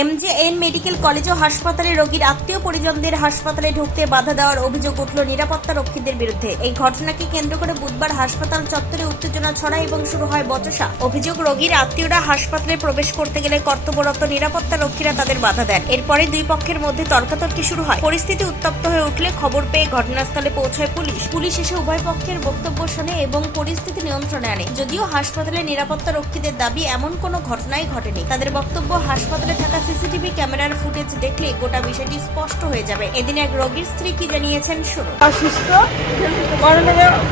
MJN medical college ও হাসপাতালে রোগীর আত্মীয় পরিজনদের হাসপাতালে ঢুকতে বাধা দেওয়ার অভিযোগ উঠল নিরাপত্তা রক্ষীদের বিরুদ্ধে। এই ঘটনাকে কেন্দ্র করে বুধবার হাসপাতাল চত্বরে উত্তেজনা ছড়ায় এবং শুরু হয় বচসা। অভিযোগ, রোগীর আত্মীয়রা হাসপাতালে প্রবেশ করতে গেলে কর্তব্যরত নিরাপত্তা রক্ষীরা তাদের বাধা দেন। এরপরে দুই পক্ষের মধ্যে তর্কাতর্কি শুরু হয়। পরিস্থিতি উত্তপ্ত হয়ে উঠলে খবর পেয়ে ঘটনাস্থলে পৌঁছায় পুলিশ এসে উভয় পক্ষের বক্তব্য শোনে এবং পরিস্থিতি নিয়ন্ত্রণে আনে। যদিও হাসপাতালের নিরাপত্তা রক্ষীদের দাবি এমন কোনো ঘটনাই ঘটেনি। তাদের বক্তব্য, হাসপাতালে থাকা সিসিটিভি ক্যামেরার ফুটেজ দেখলে গোটা বিষয়টি স্পষ্ট হয়ে যাবে। এদিন এক রোগীর স্ত্রী কি জানিয়েছেন শুনুন। অসুস্থ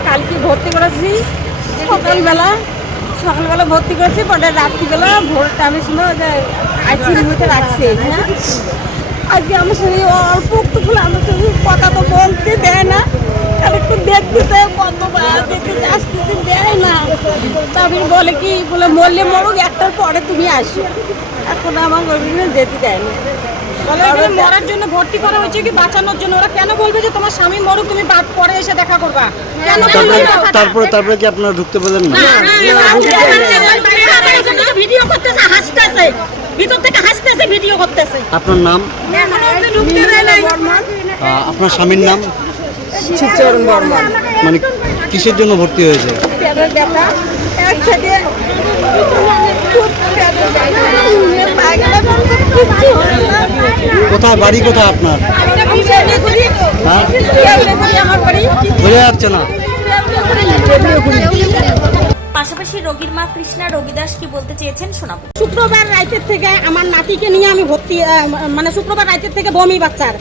কালকে ভর্তি করেছি, সকালবেলা ভর্তি করেছি, পরে রাত্রিবেলা ভোর টাইমের সময় আইসিইউর মধ্যে রাখছে। আজকে আমার সঙ্গে অল্প একটু ফুলে আমার সঙ্গে কথা তো বলতে দেয় না, আর একটু দেখতে কতবার দেখতে আসতে দেয় না। তারপরে বলে কি বলে মরলে মরুক, একটার পরে তুমি আসো। এখন আমার যেতে দেয় না। মরার জন্য ভর্তি করা হয়েছে কি বাঁচানোর জন্য? ওরা কেন বলবে যে তোমার স্বামী মরুক, তুমি পরে এসে দেখা করবা? তারপরে কি আপনারা ঢুকতে পারলেন না? ভিডিও করতেছে, হাসতেছে, ভিতর থেকে হাসতেছে, ভিডিও করতেছে। আপনার নাম? আপনার স্বামীর নাম? শিবচরণ বর্মন। মানে কিসের জন্য ভর্তি হয়েছে? কোথায় বাড়ি, কোথায় আপনার? বোঝা যাচ্ছে না। পাশাপাশি রোগীর মা কৃষ্ণা রবিদাস কি বলতে চেয়েছেন শোনাবো। শুক্রবার রাতের থেকে আমার নাতিকে নিয়ে আমি ভর্তি, মানে শুক্রবার রাতের থেকে বমি বাচ্চার,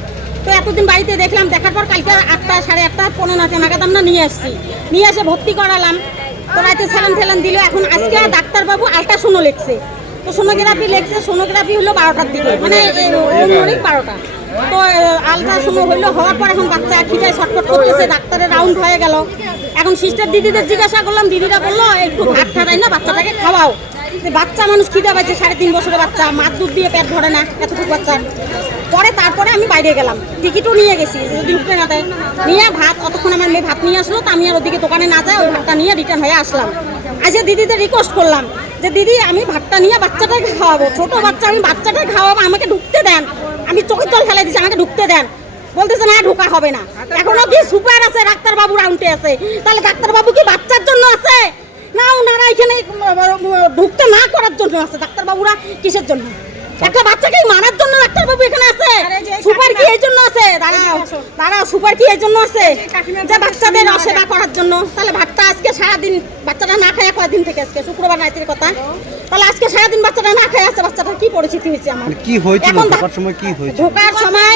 তো এতদিন বাড়িতে দেখলাম। দেখার পর কালকে 8টা, 8:30, 15 নাগাদ আমরা নিয়ে এসে ভর্তি করালাম। তো রাতে স্যালান দিল। এখন আজকে ডাক্তারবাবু আল্ট্রাসাউন্ড লিখছে, তো সোনোগ্রাফি লিখছে। সোনোগ্রাফি হলো 12টার দিকে, মানে 12টা। তো আল্ট্রাসাউন্ড হওয়ার পর এখন বাচ্চা খিদায় ছটফট করতেছে। ডাক্তারের রাউন্ড হয়ে গেল। এখন সিস্টার দিদিদের জিজ্ঞাসা করলাম, দিদিরা বললো একটু ভাত ঠাটাই না, বাচ্চাটাকে খাওয়াও। বাচ্চা মানুষ খিদা পাচ্ছে, 3.5 বছরের বাচ্চা, মাছ দুধ দিয়ে পেট ভরে না এতটুকু বাচ্চা। তারপরে আমি বাইরে গেলাম, টিকিটও নিয়ে গেছি যদি উঠতে না দেয়। নিয়ে ভাত, অতক্ষণ আমার মেয়ে ভাত নিয়ে আসলো, তো আমি আর ওদিকে দোকানে না যাই, ওই ভাতটা নিয়ে রিটার্ন হয়ে আসলাম। আজকে দিদিদের রিকোয়েস্ট করলাম যে দিদি আমি ভাতটা নিয়ে বাচ্চাটাকে খাওয়াবো, ছোট বাচ্চা, আমি বাচ্চাটাকে খাওয়াবো, আমাকে ঢুকতে দেন। আমি চোখের জল ফেলে দিচ্ছি, আমাকে ঢুকতে দেন। বলতেছে না, ঢোকা হবে না। এখনো কি সুপার আছে, ডাক্তারবাবু রাউন্ডে আছে, তাহলে ডাক্তারবাবু কি বাচ্চার জন্য আছে না ওনারা এখানে ঢুকতে না করার জন্য আছে? ডাক্তারবাবুরা কিসের জন্য? একটা বাচ্চাকে মারার জন্য ডাক্তারবাবু এখানে আছে? সুপার কি এই জন্য আছে? দাঁড়াও, সুপার কি এই জন্য আছে যে বাচ্চাদের সেবা করার জন্য? তাহলে ভাতটা আজকে সারাদিন বাচ্চাটা না খায়, কয়দিন থেকে? আজকে শুক্রবার রাতের কথা, তাহলে আজকে সারাদিন বাচ্চাটা না খায় আছে। বাচ্চাটার কি পরিস্থিতি হয়েছে আমার? কি হয়েছিল ঢোকার সময়? কি হয়েছে ঢোকার সময়?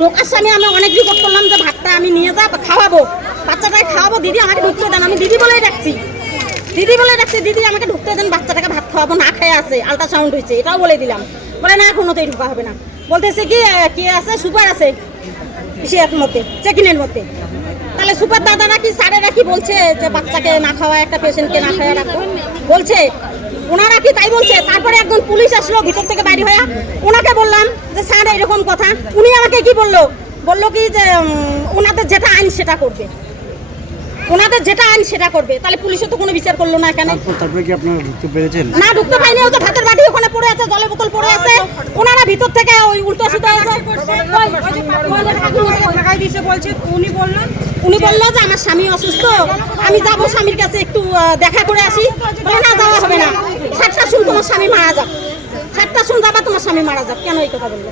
ঢোকার সময় আমি অনেক রিপোর্ট করলাম যে ভাতটা আমি নিয়ে যা খাওয়াবো, বাচ্চাটাকে খাওয়াবো, দিদি আমাকে ঢুকতে দেন। আমি দিদি বলেই ডাকছি, দিদি আমাকে ঢুকতে দেন, বাচ্চাটাকে ভাত খাওয়াবো, না খেয়ে আছে, আল্ট্রাসাউন্ড হয়েছে, এটাও বলে দিলাম। বলে না, এখনোতেই ঢোকা হবে না। বলতেছে কি আছে, সুপার আছে ইসের মধ্যে, চেকিনের মধ্যে। তাহলে সুপার দাদারা কি, স্যারেরা কি বলছে যে বাচ্চাকে না খাওয়া, একটা পেশেন্টকে না খাওয়া রাখো বলছে? ওনারা কি তাই বলছে? তারপরে একজন পুলিশ আসলো ভিতর থেকে বাইরে হয়ে, ওনাকে বললাম যে স্যার এরকম কথা। উনি আমাকে কি বললো কি যে ওনাদের যেটা আইন সেটা করবে, তাহলে পুলিশও তো কোনো বিচার করলো না। এখানে তারপরে কি আপনারা ঢুকতে পেরেছেন? না, ঢুকতে পাইনি। ওই তো ভাতের বাটি ওখানে পড়ে আছে, জলের বোতল পড়ে আছে। ওনারা ভিতর থেকে ওই উল্টো সিধা উনি বললো যে আমার স্বামী অসুস্থ, আমি যাবো স্বামীর কাছে, একটু দেখা করে আসি। বলে না, যাওয়া হবে না, 7টা শুন তোমার স্বামী মারা যাক, 7টা শুন যাবা তোমার স্বামী মারা যাক। কেন এই কথা বললো?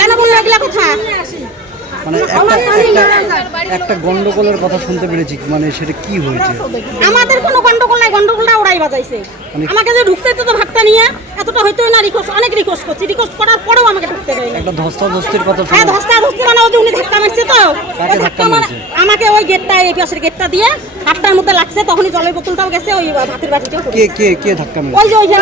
কেন বললো এগুলা কথা? মানে একটা গন্ডগোলের কথা শুনতে পেরেছি, মানে সেটা কি হয়েছে? আমাদের কোনো গন্ডগোল নাই, গন্ডগোলটা ওরাই বাজাইছে। আমাকে যে ঢুকতে তো ভাতটা নিয়ে এতটা হইতো না। অনেক রিকোয়েস্ট করছি, রিকোয়েস্ট করার পরেও আমাকে ঢুকতে দেয় না। একটা ধস্তাধস্তির কথা। হ্যাঁ, ধস্তাধস্তি মানে ওই যে উনি ধাক্কা মারছে, তো আমাকে ওই গেটটা, এই পাশের গেটটা দিয়ে হাতটার মধ্যে লাগছে। তখনই জলের বোতলটাও গেছে, ওই ভাতের বাটিটাও। কে ধাক্কা মারছে? ওই যে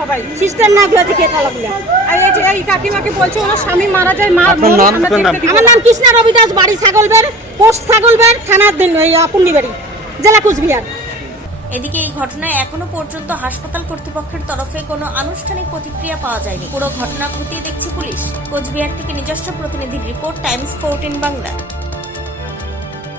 সবাই সিস্টেম না ভিড়ে থেকে এটা লাগলো। আর এই কাকিমাকে বলছে ওনার স্বামী মারা যায়। আমার নাম কৃষ্ণা রবিদাস, বাড়ি ছাগলবের, পোস্ট ছাগলবের, থানার পুন্ডিবাড়ি, জেলা কুচবিহার। এদিকে এই ঘটনায় এখনো পর্যন্ত হাসপাতাল কর্তৃপক্ষের তরফে কোনো আনুষ্ঠানিক প্রতিক্রিয়া পাওয়া যায়নি। পুরো ঘটনা খতিয়ে দেখছে পুলিশ। কোচবিহার থেকে নিজস্ব প্রতিনিধির রিপোর্ট, টাইমস 14 বাংলা।